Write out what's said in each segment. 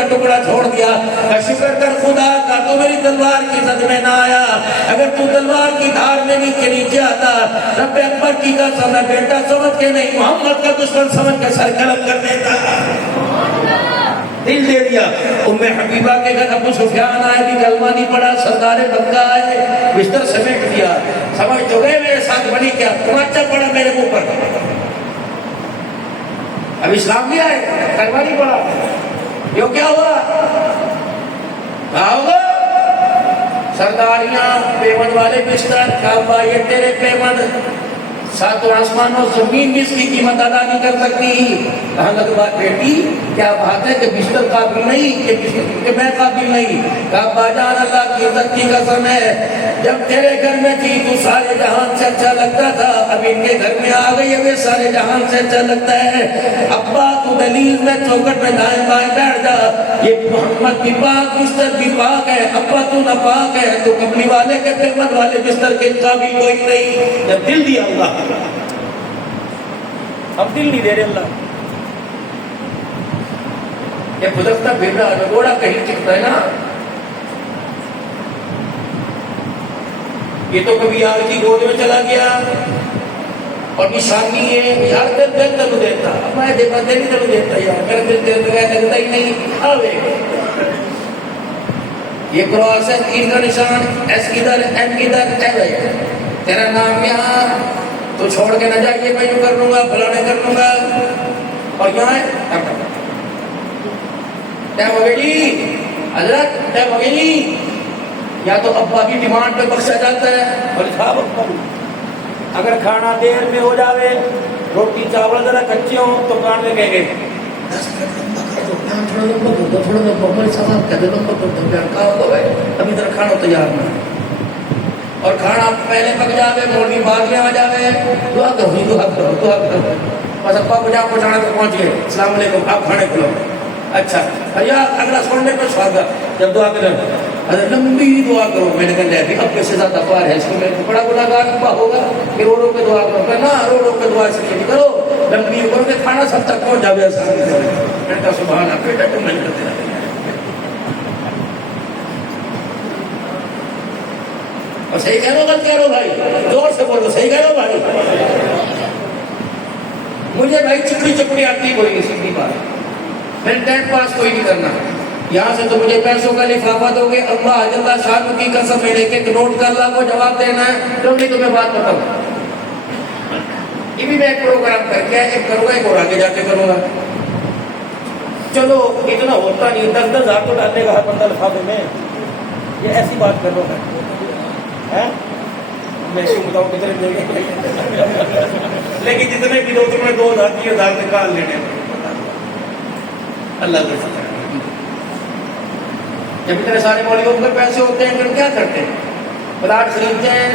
کا ٹکڑا چھوڑ دیا. شکر کر خدا کا تو میری تلوار کی زد میں نہ آیا. اگر تو تلوار کی دھار میں نیچے آتا, رب اکبر کی قسم ہے بیٹا سمجھ کے نہیں, محمد کا دشمن سمجھ کے سر قلم کر دیتا. دل دے دیا. ام حبیبہ کے گھر ابو سفیان آئے, بھی کلمہ نہیں پڑا. سردار مکہ آئے, بستر سمیٹ دیا. سمجھ تو گئے میرے ساتھ بنی کیا, تماچا پڑا میرے منہ پر. اب اسلام بھی آئے, کلمہ نہیں پڑا. یہ کیا ہوا, کہا ہوگا سرداریاں پیمن والے بستر, کعبہ یہ تیرے پیمن, ساتوں آسمان و زمین بھی اس کی قیمت ادا نہیں کر سکتی. کہاں لگ بات بیٹی کیا بات ہے کہ بستر قابل نہیں, کہ میں قابل نہیں. کہا باجان اللہ کی عزت کی قسم ہے, جب تیرے گھر میں تھی تو سارے جہان سے اچھا لگتا تھا, اب ان کے گھر میں آ گئی ہے سارے جہان سے اچھا لگتا ہے. ابا تو دلیل میں چوکٹ میں دائیں بائیں بیٹھ جا, یہ محمد بھی پاک بستر بھی پاک ہے. ابا تو نہ پاک ہے تو کملی والے کے پیمن والے بستر کے قابل کوئی نہیں. جب دل دیا اللہ, اب دل نہیں دے رہے اللہ. یہ گزرتا بھیڑا گھوڑا کہیں چکتا ہے نا, یہ تو کبھی یار کی گود میں چلا گیا اور نشانی ہے یار دل دل تلو دیتا, اب میں دیکھا دل تلو دیتا یار, میرا دل دل لگتا ہی نہیں. آوے یہ کراس ہے, تین کا نشان, ایس کدھر این کدھر, اے تیرا نام یہاں تو چھوڑ کے نہ جائیے, میں یوں کر لوں گا فلانے کر لوں گا. اور یہاں ہے ٹائم ہو گئی جی حضرت, ٹائم ہو گئی جی. یا تو ابا کی ڈیمانڈ پہ بخشا جاتا ہے, اور صاحب اگر کھانا دیر میں ہو جاوے, روٹی چاول ذرا کچے ہوں تو کان میں کہہ گئے ابھی ذرا کھانا تیار نہ, اور کھانا پہلے پک جاوے, مولوی بعد میں آ جاوے, دعا کرو دعا کرو دعا کرو, بس ابا کو جا پہنچانا تو پہنچ گئے, السلام علیکم آپ کھانے کھلو. اچھا بھیا اگلا سننے پہ سوادہ, جب دعا کریں حضرت لمبی دعا کرو, میں نے کہا بھی اب سے زیادہ پار ہے اس کو, میں بڑا گناہگار ابا ہوگا کہ رو رو کے دعا کرو, نہ رو رو کے دعا سے نہیں کرو, لمبی کرو کہ کھانا سب تک پہنچ جاوے آسانی سے. میں نے کہا سبحان اللہ بیٹا تم نہیں کرتے رہتے, اور صحیح کہہ رہو غلط کہہ رہو بھائی, زور سے بولو صحیح کہہ رہو بھائی. مجھے بھائی چپڑی چپڑی آتی کوئی نہیں, سیدھی بات, میں نے ٹائم پاس کوئی نہیں کرنا. یہاں سے تو مجھے پیسوں کا لفافہ دو گے, اللہ جل شان کی قسم میں ایک ایک نوٹ کا اللہ کو جواب دینا ہے, تو نہیں تمہیں بات بتاؤں. یہ بھی میں ایک پروگرام کر کے ایک کروں گا, ایک اور آگے جا کے کروں گا. چلو اتنا ہوتا نہیں, 10,000 تو ڈالنے کا ہر بندہ لفافے میں, یہ ایسی بات کر رہا ہے. میں کیوں بتاؤں کتنے دیں گے, لیکن جتنے بھی دو تمہیں 2,000 3,000 نکال لینے اللہ کے فضل. جب اتنے سارے مولویوں کے پیسے ہوتے ہیں پھر کیا کرتے ہیں, پلاٹ خریدتے ہیں,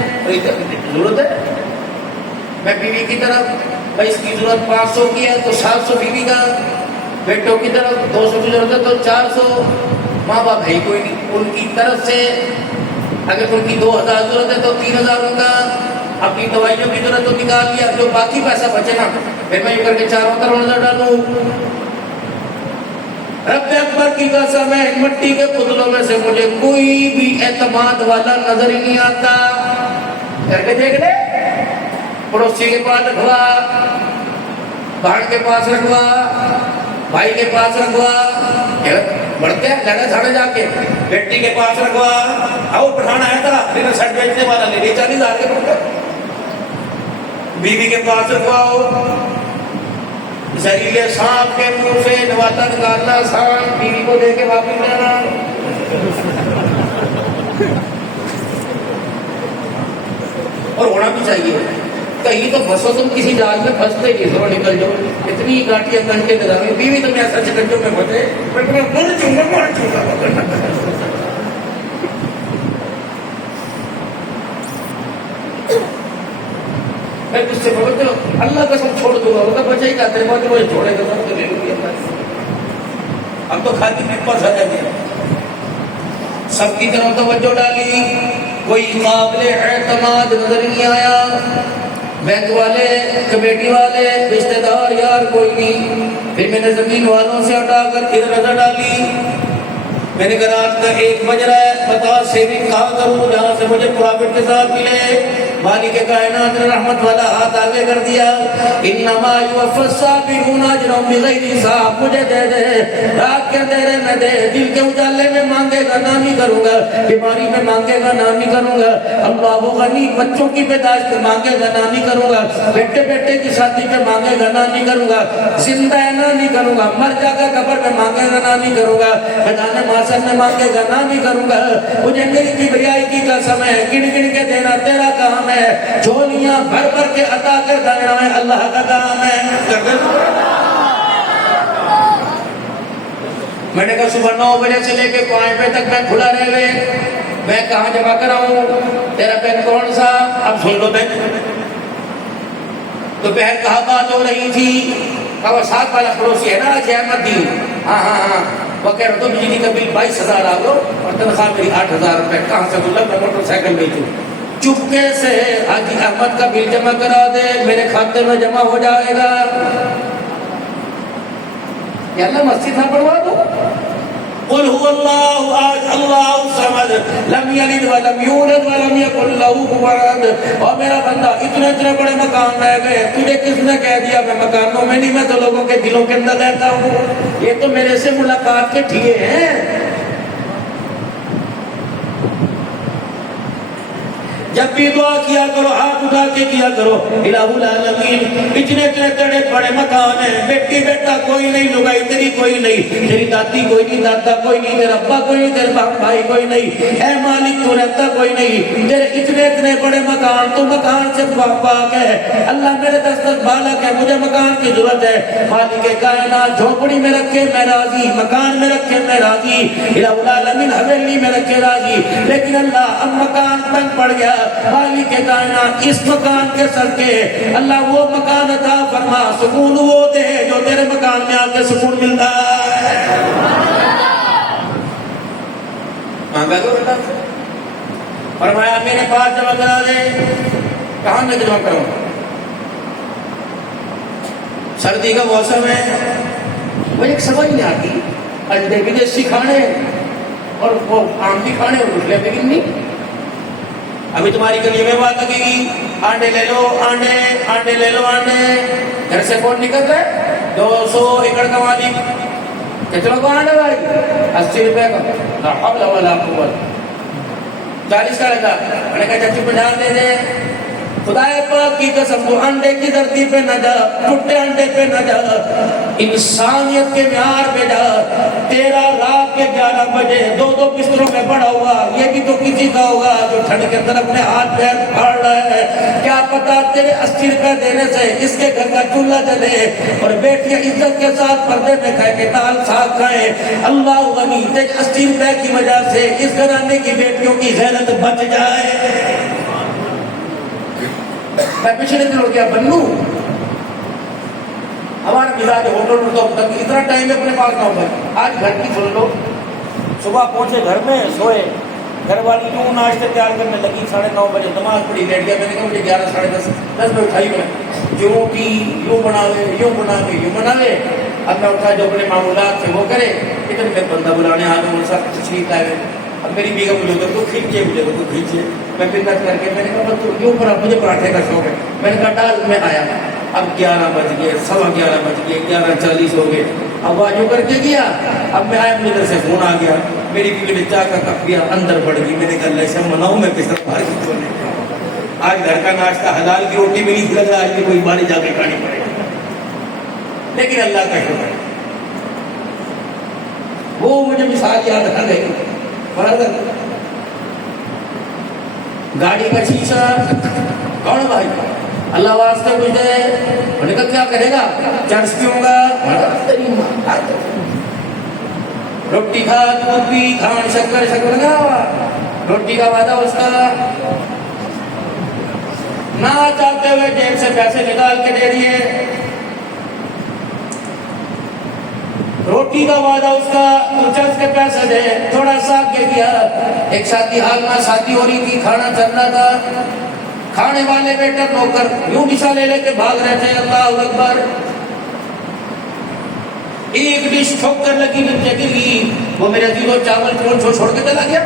ضرورت ہے. میں بیوی کی طرف بھائی اس کی ضرورت 500 کی ہے تو 700 بیوی کا, بیٹوں کی طرف 200 کی ضرورت ہے تو 400, ماں باپ ہے کوئی نہیں, ان کی طرف سے اگر ان کی 2,000 ضرورت ہے تو 3,000 کا, اپنی دوائیوں کی ضرورت تو نکال لیا, جو باقی پیسہ بچے نا پھر میں یہ کر کے چاروں طرف نظر ڈالوں. رب اکبر کی قسم ہے, مٹی کے پتلوں میں سے مجھے کوئی بھی اعتماد والا نظر ہی نہیں آتا. کر کے دیکھ لے, پڑوسی کے پاس رکھوا, بہن کے پاس رکھوا, بھائی کے پاس رکھوا, بڑھتے ہیں لڑے ساڑے جا کے, بیٹی کے پاس رکھوا, آؤ پٹھانا ہے تھا لیکن سٹ بیچنے والا لے لے 40,000 کے پڑھتے, بیوی کے پاس رکھواؤ, زہریلے سانپ کے منہ سے نواتا نکالنا آسان, بیوی کو دے کے واپس لانا. اور ہونا بھی چاہیے, کہیں تو بسو تم کسی جال میں پھنستے ہی سو نکل جاؤ, اتنی گاٹیاں کنٹے لگاوی, بیوی تمہیں ایسا چکنجوں میں پھنسے میں مر چونگا. میں تجھ سے بولو چلو اللہ کا سب چھوڑ دوں گا, وہ تو بچے ہی کہتے ہیں مجھے چھوڑے گا سب تو لے لوں گی. اب تو کھاتی پیٹ پاس آ جاتی ہے, سب کی طرف توجہ ڈالی, کوئی قابل اعتماد نظر نہیں آیا. بینک والے, کمیٹی والے, رشتہ دار یار کوئی نہیں. پھر میں نے زمین والوں سے ہٹا کر ادھر نظر ڈالی, میں نے کہا رات کا 1 بج رہا ہے، بتا سیونگ کہاں کروں جہاں سے مجھے پروفٹ کے ساتھ ملے؟ مالک کائنات نے رحمت والا ہاتھ آگے کر دیا، انما یوفی الصابرون اجرهم بغیر حساب، مجھے دے دے، رات کے اندھیرے میں دے، دل کے اجالے میں مانگے گا نہ نہیں کروں گا، بیماری میں مانگے گا نہ نہیں کروں گا، اللہ غنی، بچوں کی پیدائش پہ مانگے گا نہ نہیں کروں گا، بیٹے کی شادی پہ مانگے گا نہ نہیں کروں گا، زندہ ہے نہ نہیں کروں گا، مر جا کر قبر میں مانگے گا نہ نہیں کروں گا، میدان محشر میں مانگے گا نہ نہیں کروں گا، مجھے میری کبریائی کی قسم ہے، گن گن کے دینا تیرا کام ہے، جھولیاں بھر بھر کے عطا کر دینا ہے اللہ کا کام ہے۔ میں نے کہا صبح 9 بجے سے لے کے 5 بجے تک میں کھلا رہے، میں کہاں جمع کراؤں؟ تیرا پین کون سا؟ اب سن لو بین، دوپہر کہاں بات ہو رہی تھی، وہ ساتھ والا پڑوسی ہے نا آج احمد دی، ہاں وہ کہہ رہا تو بجلی کا بل 22,000 آ گو اور تنخواہ میری 8,000 روپے، کہاں سے بولا؟ میں موٹر سائیکل بیچوں۔ چپکے سے حاجی احمد کا بل جمع کرا دے، میرے کھاتے میں جمع ہو جائے گا، یا اللہ مسجد نہ پڑھوا دو؟ قل هو اللہ احد اللہ الصمد لم یلد ولم یولد ولم یکن له کفوا احد۔ اور میرا بندہ اتنے بڑے مکان میں گئے، تجھے کس نے کہہ دیا میں مکانوں میں نہیں، میں تو لوگوں کے دلوں کے اندر رہتا ہوں، یہ تو میرے سے ملاقات کے ٹھیے ہیں۔ جب بھی دعا کیا کرو ہاتھ اٹھا کے کیا کرو، الہ العالمین اتنے بڑے بڑے مکان ہیں، بیٹی بیٹا کوئی نہیں، لگائی تیری کوئی نہیں، تیری دادی کوئی نہیں، دادا کوئی نہیں، تیرا ابا کوئی نہیں، تیرے باپ بھائی کوئی نہیں، اے مالک تو رہتا کوئی نہیں، تیرے اتنے بڑے مکان، تو مکان سے پاک ہے، اللہ میرے دستک بالک ہے، مجھے مکان کی ضرورت ہے، مالک کائنات جھوپڑی میں رکھے میں راضی، مکان میں رکھے میں راضی، الہ العالمین حویلی میں رکھے راضی، لیکن اللہ اب مکان تنگ پڑ گیا، مالک کائنات اس مکان کے صدقے اللہ وہ مکان عطا فرما، سکون وہ دے جو تیرے مکان میں آ کے سکون ملتا ہے۔ مانگا تو اللہ سے، فرمایا میرے پاس جمع کرا دے، کہاں میں جمع کروں؟ سردی کا موسم ہے، مجھے ایک سمجھ نہیں آتی، انڈے بھی دیسی کھانے اور وہ آم بھی کھانے اور گٹلے بھی گننی، ابھی تمہاری گلی میں بات لگے گی، آنڈے لے لو آنڈے، آنڈے لے لو آنڈے، گھر سے کون نکل رہے؟ 200 ایکڑ کا مالک، کتنا کو آنڈے بھائی؟ 80 روپے کا، لا حول ولا قوت، 40 کا لگا، میں نے کہا چچی 50 دے دے، خدا پاک کی قسم تو انڈے کی دھرتی پہ نہ جا، ٹوٹے انڈے پہ نہ جا، انسانیت کے معیار پہ جا، تیرا رات کے 11 بجے 2 بستروں میں پڑا ہوا، یہ بھی تو کسی کا ہوگا جو ٹھنڈ کے اندر اپنے ہاتھ پیر پھاڑ رہا ہے، کیا پتا تیرے 80 روپے دینے سے اس کے گھر کا چولہا جلے اور بیٹیاں عزت کے ساتھ پردے میں کہہ کے دال ساگ کھائیں، اللہ غنی تیرے 80 روپے کی وجہ سے اس گھرانے کی بیٹیوں کی غیرت بچ جائے۔ میں پچھلے دن ہو گیا بنو، ہمارا مزاج ہوٹل میں تو اتنا ٹائم اپنے پاس نہ ہوتا، آج گھر کی سن لو، صبح پہنچے گھر میں سوئے، گھر والی یوں ناشتے تیار کرنے لگی، 9:30 بجے نماز پڑھی لیٹ گیا، میں نے کہا مجھے 11 ساڑھے 10 بجے اٹھائی، میں یوں کی یوں بناوے یوں بناوے، اب میں اٹھا جو اپنے معمولات سے وہ کرے، اتنے میں بندہ بلانے آنے اور سب تشریف لائے، اب میری بیگم مجھے ادھر کو کھینچے، میں پنت کر کے میں نے کہا تو یوں پر مجھے پراٹھے کا شوق ہے، میں نے کہا ڈال، میں آیا، اب 11 بج گئے، 11:15 بج گئے، 11:40 ہو گئے، اب واجو کر کے گیا، اب میں آیا، مجھے سے فون آ گیا، میری بیوی نے چائے کا کپ دیا، اندر بڑھ گئی، میں نے کہا ایسا مناؤں میں کس طرح باہر کی تو نہیں، آج گھر کا ناشتہ حلال کی روٹی ملی تھی، لگا آج بھی کوئی باہر جا کے کھانی پڑے گی، لیکن اللہ کا شکر ہے، وہ مجھے مثال یاد آ گئی، گاڑی کا شیشہ کون بھائی اللہ واسطے کچھ دے، میں نے کہا کیا کرے گا؟ چرس پیوں گا، روٹی کھا دودھ پی کھان شکر لگا ہوا، روٹی کا وعدہ اس کا، نہ چاہتے ہوئے جیب سے پیسے نکال کے دے دیے، روٹی کا وعدہ اس کا، چرس کے پیسے دے، تھوڑا سا کے دیا، ایک شادی حال میں شادی ہو رہی تھی، کھانا چل رہا تھا، کھانے والے بیٹا نوکر یوں ڈشا لے لے کے بھاگ رہے تھے، اللہ اکبر، ایک ڈش ٹھوک کر لگی بچے کے لیے، وہ میرے عزیزوں چاول چھوڑ کے چلا گیا.